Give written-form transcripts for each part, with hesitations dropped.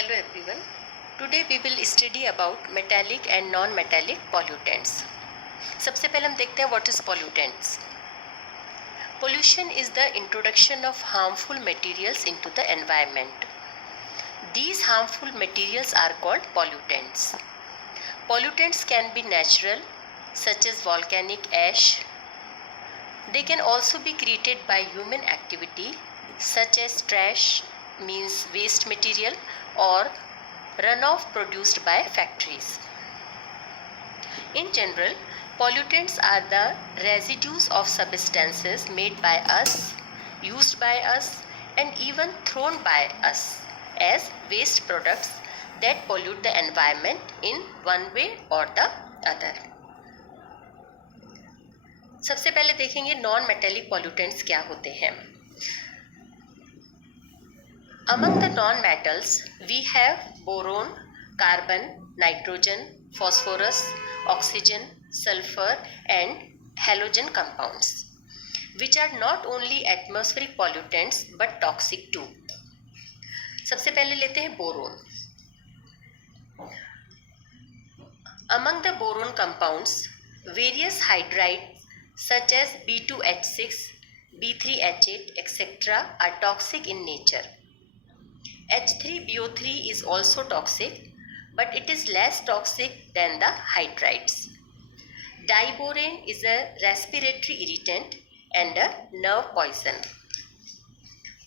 Hello everyone. Today we will study about metallic and non-metallic pollutants. सबसे पहले हम देखते हैं what is pollutants. Pollution is the introduction of harmful materials into the environment. These harmful materials are called pollutants. Pollutants can be natural, such as volcanic ash. They can also be created by human activity, such as trash, means waste material, or runoff produced by factories. In general, pollutants are the residues of substances made by us, used by us, and even thrown by us as waste products that pollute the environment in one way or the other. सबसे पहले देखेंगे non metallic pollutants क्या होते हैं. Among the non-metals, we have boron, carbon, nitrogen, phosphorus, oxygen, sulfur and halogen compounds, which are not only atmospheric pollutants but toxic too. सबसे पहले लेते हैं boron. Among the boron compounds, various hydrides such as B2H6, B3H8, etc. are toxic in nature. H3BO3 is also toxic, but it is less toxic than the hydrides. Diborane is a respiratory irritant and a nerve poison.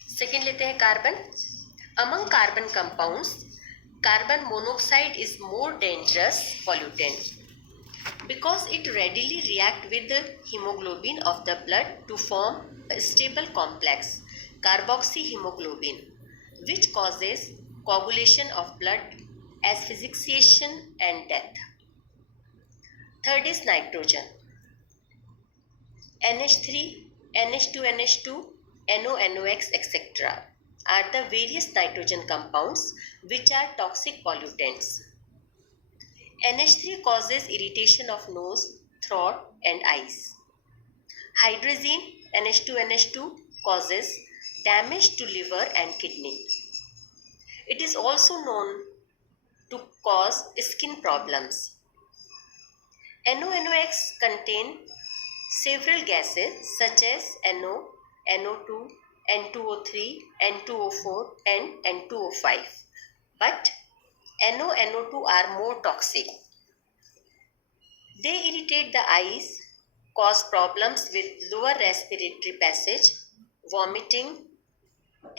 Second लेते हैं carbon. Among carbon compounds, carbon monoxide is more dangerous pollutant because it readily reacts with the hemoglobin of the blood to form a stable complex, carboxyhemoglobin, which causes coagulation of blood, asphyxiation and death. Third is nitrogen. NH3, NH2NH2, NONOX, etc. are the various nitrogen compounds which are toxic pollutants. NH3 causes irritation of nose, throat and eyes. Hydrazine, NH2NH2, causes damage to liver and kidney. It is also known to cause skin problems. NONOX contain several gases such as NO, NO2, N2O3, N2O4 and N2O5. But NO, NO2 are more toxic. They irritate the eyes, cause problems with lower respiratory passage, vomiting,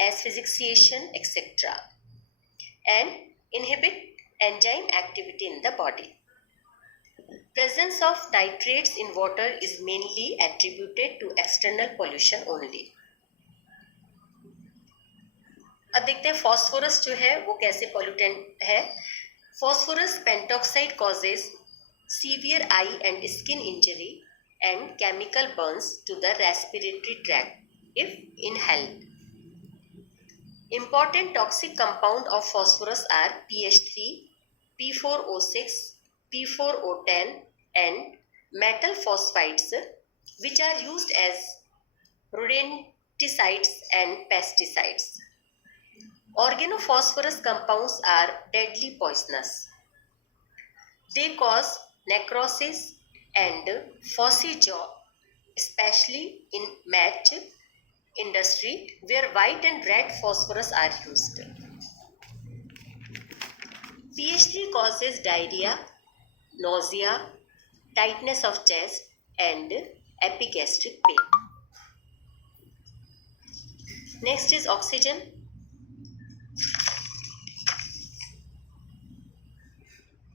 asphyxiation, etc. and inhibit enzyme activity in the body. Presence of nitrates in water is mainly attributed to external pollution only. अब देखते हैं phosphorus जो है वो कैसे pollutant है. Phosphorus pentoxide causes severe eye and skin injury and chemical burns to the respiratory tract if inhaled. Important toxic compound of phosphorus are PH3, P4O6, P4O10 and metal phosphides, which are used as rodenticides and pesticides. Organophosphorus compounds are deadly poisonous. They cause necrosis and phossy jaw, especially in match industry where white and red phosphorus are used. PH3 causes diarrhea, nausea, tightness of chest and epigastric pain. Next is oxygen.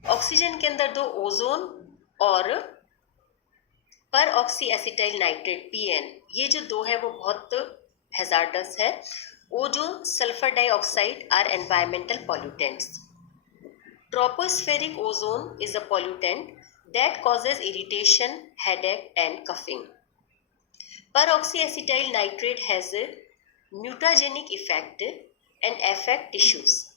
Oxygen के अंदर दो ozone और पर oxy acetyl nitrate PN, ये जो दो है वो बहुत हैजार्डस है. Ozone, sulphur dioxide are environmental pollutants. Tropospheric ozone is a pollutant that causes irritation, headache and coughing. Peroxyacetyl nitrate has a mutagenic effect and affect tissues.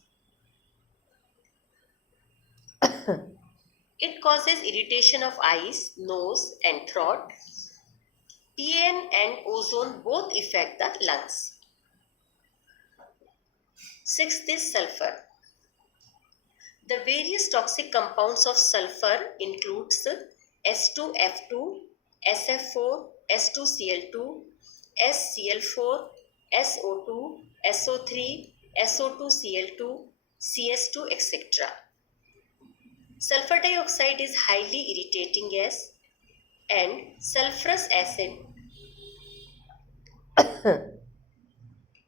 It causes irritation of eyes, nose and throat. PN and ozone both affect the lungs. Sixth is sulfur. The various toxic compounds of sulfur includes S2F2, SF4, S2Cl2, SCl4, SO2, SO3, SO2Cl2, CS2, etc. Sulfur dioxide is highly irritating gas, and sulfurous acid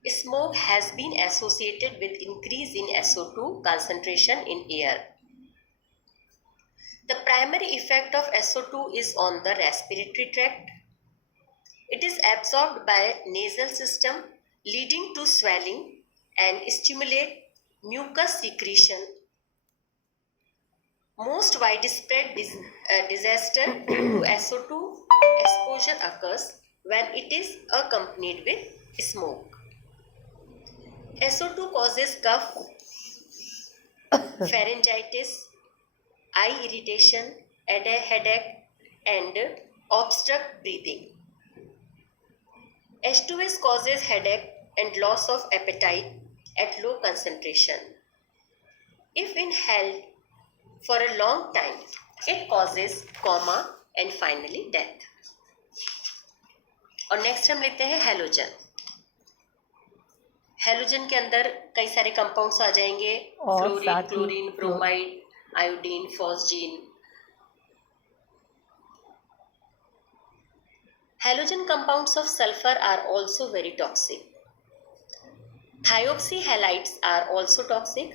smoke has been associated with increase in SO2 concentration in air. The primary effect of SO2 is on the respiratory tract. It is absorbed by nasal system, leading to swelling and stimulate mucus secretion. Most widespread disaster due to SO2 exposure occurs when it is accompanied with smoke. SO2 causes cough, pharyngitis, eye irritation, headache, and obstruct breathing. H2S causes headache and loss of appetite at low concentration. If inhaled for a long time, it causes coma and finally death. और next हम लेते हैं halogen. Halogen के अंदर कई सारे compounds आ जाएंगे, fluorine, chlorine, bromide, iodine, phosgene. Halogen compounds of sulfur are also very toxic. Thioxyhalides are also toxic,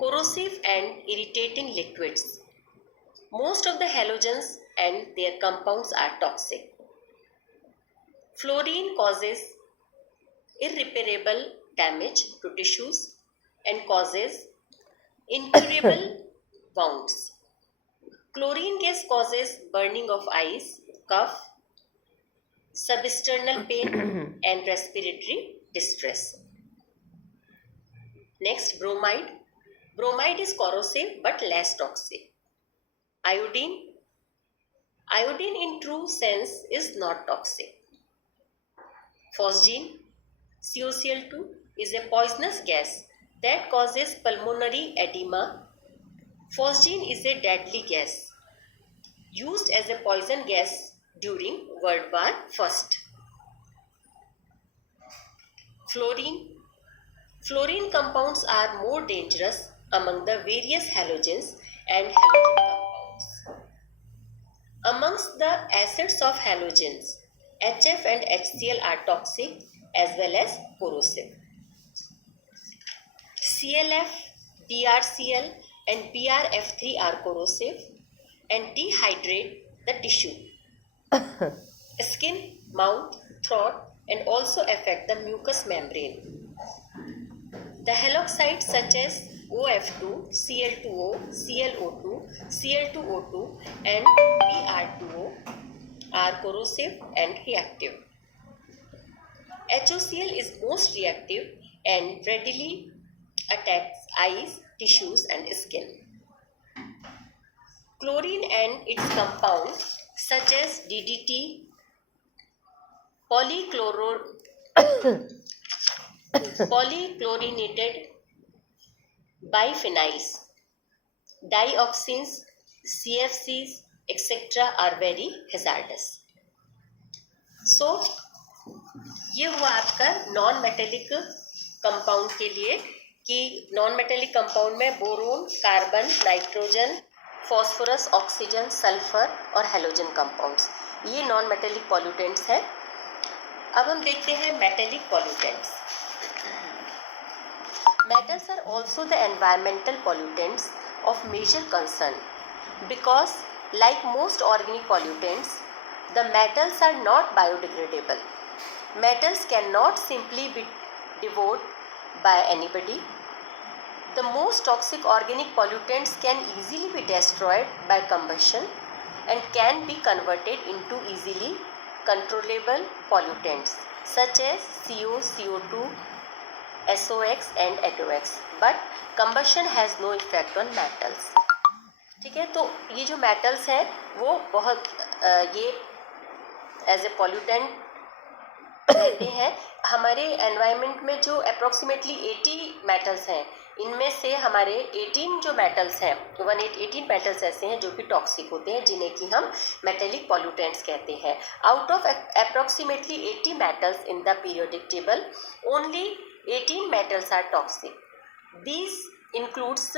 corrosive and irritating liquids. Most of the halogens and their compounds are toxic. Fluorine causes irreparable damage to tissues and causes incurable wounds. Chlorine gas causes burning of eyes, cough, substernal pain and respiratory distress. Next, bromide. Bromide is corrosive but less toxic. Iodine. Iodine in true sense is not toxic. Phosgene, COCl2, is a poisonous gas that causes pulmonary edema. Phosgene is a deadly gas used as a poison gas during World War I. Fluorine. Fluorine compounds are more dangerous among the various halogens and halogen compounds. Amongst the acids of halogens, HF and HCl are toxic as well as corrosive. CLF, BRCl and BRF3 are corrosive and dehydrate the tissue, skin, mouth, throat, and also affect the mucous membrane. The haloxides such as OF2, Cl2O, ClO2, Cl2O2 and Br2O are corrosive and reactive. HOCl is most reactive and readily attacks eyes, tissues and skin. Chlorine and its compounds such as DDT, polychlorinated biphenyls, dioxins, CFCs, etc. are very hazardous. So, ये हुआ आपका non metallic compound के लिए कि non metallic compound में boron, carbon, nitrogen, phosphorus, oxygen, sulphur और halogen compounds, ये non metallic pollutants हैं. अब हम देखते हैं metallic pollutants. Metals are also the environmental pollutants of major concern because, like most organic pollutants, the metals are not biodegradable. Metals cannot simply be devoured by anybody. The most toxic organic pollutants can easily be destroyed by combustion and can be converted into easily controllable pollutants such as CO, CO2, SOx and HOx. But combustion has no effect on metals. ठीक है, तो ये जो metals हैं वो बहुत ये as a pollutant रहते हैं. हमारे एनवायरनमेंट में जो अप्रोक्सीमेटली 80 मेटल्स हैं, इनमें से हमारे 18 जो मेटल्स हैं, 18 मेटल्स ऐसे हैं जो कि टॉक्सिक होते हैं, जिन्हें कि हम मेटेलिक पॉल्यूटेंट्स कहते हैं। Out of approximately 80 metals in the periodic table, only 18 metals are toxic. These includes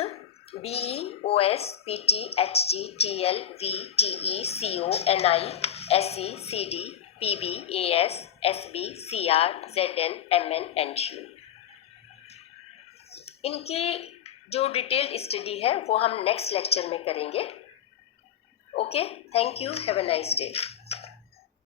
Be, Os, Pt, Hg, Tl, V, Te, Co, Ni, Se, Cd, Pb, As, Sb, Cr, Zn, Mn and Cu. इनकी जो detailed study है वो हम next lecture में करेंगे। Okay, thank you, have a nice day.